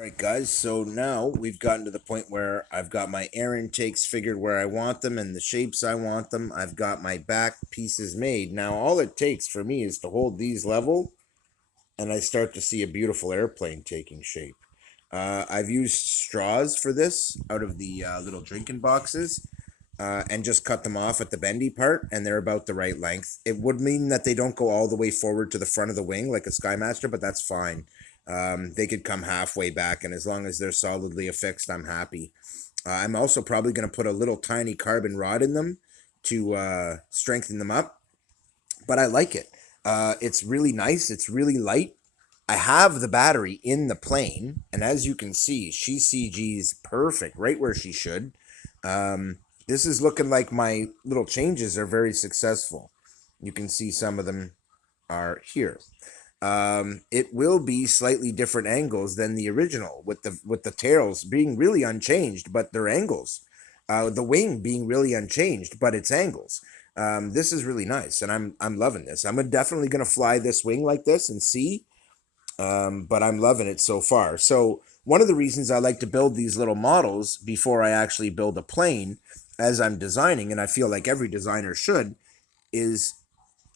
All right, guys. So now we've gotten to the point where I've got my air intakes figured where I want them and the shapes I want them. I've got my back pieces made. Now, all it takes for me is to hold these level, and I start to see a beautiful airplane taking shape. I've used straws for this out of the little drinking boxes and just cut them off at the bendy part, and they're about the right length. It would mean that they don't go all the way forward to the front of the wing like a Skymaster, but that's fine. They could come halfway back, and as long as they're solidly affixed, I'm happy. I'm also probably going to put a little tiny carbon rod in them to strengthen them up, but I like it. It's really nice. It's really light. I have the battery in the plane, and as you can see, she CG's perfect, right where she should. Um, this is looking like my little changes are very successful. You can see some of them are here. It will be slightly different angles than the original, with the tails being really unchanged, but their angles. The wing being really unchanged, but its angles. This is really nice, and I'm loving this. I'm definitely gonna fly this wing like this and see, but I'm loving it so far. So one of the reasons I like to build these little models before I actually build a plane, as I'm designing, and I feel like every designer should, is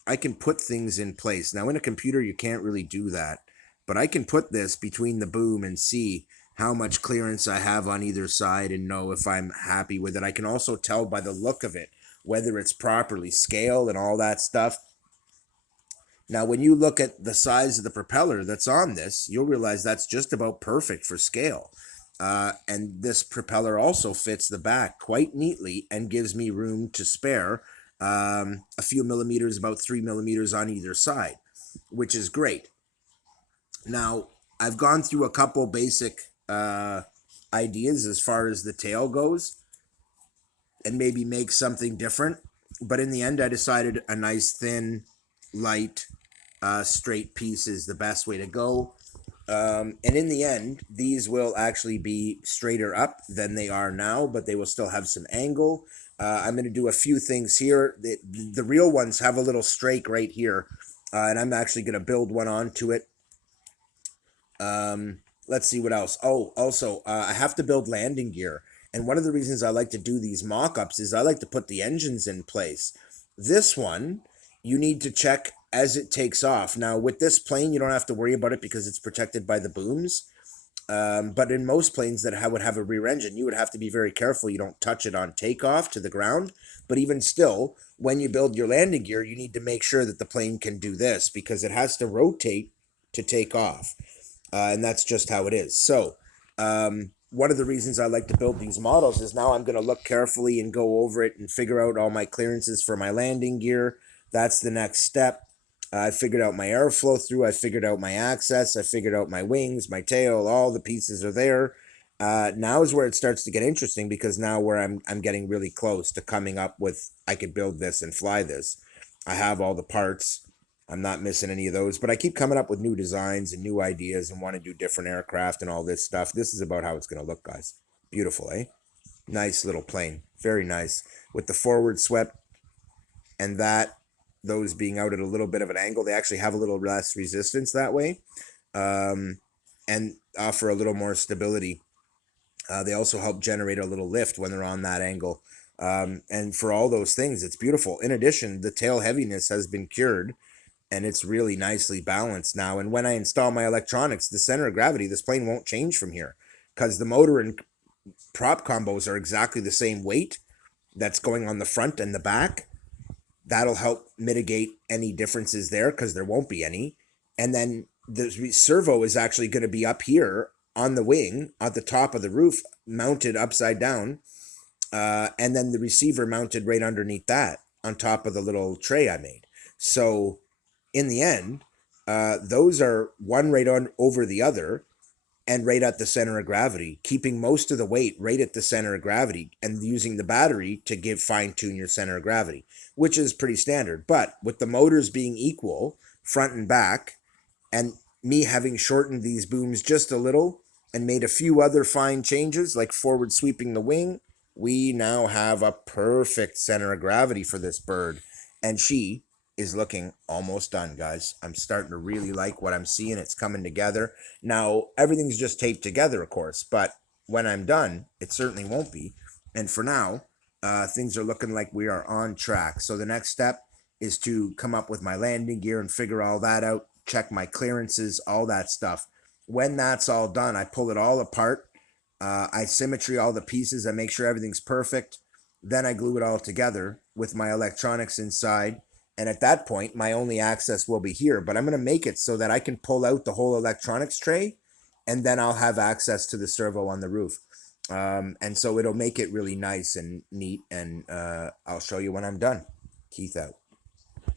I can put things in place. Now, in a computer, you can't really do that, but I can put this between the boom and see how much clearance I have on either side and know if I'm happy with it. I can also tell by the look of it whether it's properly scaled and all that stuff. Now, when you look at the size of the propeller that's on this, you'll realize that's just about perfect for scale. And this propeller also fits the back quite neatly and gives me room to spare a few millimeters, about 3 millimeters on either side, which is great. Now, I've gone through a couple basic ideas as far as the tail goes and maybe make something different. But in the end, I decided a nice, thin, light, straight piece is the best way to go. And in the end, these will actually be straighter up than they are now, but they will still have some angle. I'm going to do a few things here. The real ones have a little strake right here, and I'm actually going to build one onto it. Let's see what else. Oh, also, I have to build landing gear. And one of the reasons I like to do these mock-ups is I like to put the engines in place. This one, you need to check as it takes off. Now, with this plane, you don't have to worry about it because it's protected by the booms. But in most planes that would have a rear engine, you would have to be very careful you don't touch it on takeoff to the ground. But even still, when you build your landing gear, you need to make sure that the plane can do this because it has to rotate to take off. And that's just how it is. So, one of the reasons I like to build these models is now I'm going to look carefully and go over it and figure out all my clearances for my landing gear. That's the next step. I figured out my airflow through. I figured out my access. I figured out my wings, my tail. All the pieces are there. Now is where it starts to get interesting because now where I'm getting really close to coming up with I could build this and fly this. I have all the parts. I'm not missing any of those, but I keep coming up with new designs and new ideas and want to do different aircraft and all this stuff. This is about how it's going to look, guys. Beautiful, eh? Nice little plane. Very nice. With the forward swept and those being out at a little bit of an angle, they actually have a little less resistance that way, um, and offer a little more stability. They also help generate a little lift when they're on that angle. And for all those things, it's beautiful. In addition, the tail heaviness has been cured and it's really nicely balanced now. And when I install my electronics, the center of gravity, this plane won't change from here because the motor and prop combos are exactly the same weight that's going on the front and the back. That'll help mitigate any differences there because there won't be any. And then the servo is actually going to be up here on the wing at the top of the roof, mounted upside down. And then the receiver mounted right underneath that on top of the little tray I made. So in the end, those are one right on over the other and right at the center of gravity, keeping most of the weight right at the center of gravity and using the battery to give fine tune your center of gravity, which is pretty standard. But with the motors being equal, front and back, and me having shortened these booms just a little and made a few other fine changes, like forward sweeping the wing, we now have a perfect center of gravity for this bird. And she is looking almost done, guys. I'm starting to really like what I'm seeing. It's coming together. Now, everything's just taped together, of course, but when I'm done, it certainly won't be. And for now, things are looking like we are on track. So the next step is to come up with my landing gear and figure all that out, check my clearances, all that stuff. When that's all done, I pull it all apart. I symmetry all the pieces. I make sure everything's perfect. Then I glue it all together with my electronics inside. And at that point, my only access will be here. But I'm going to make it so that I can pull out the whole electronics tray, and then I'll have access to the servo on the roof. And so it'll make it really nice and neat. And I'll show you when I'm done. Keith out.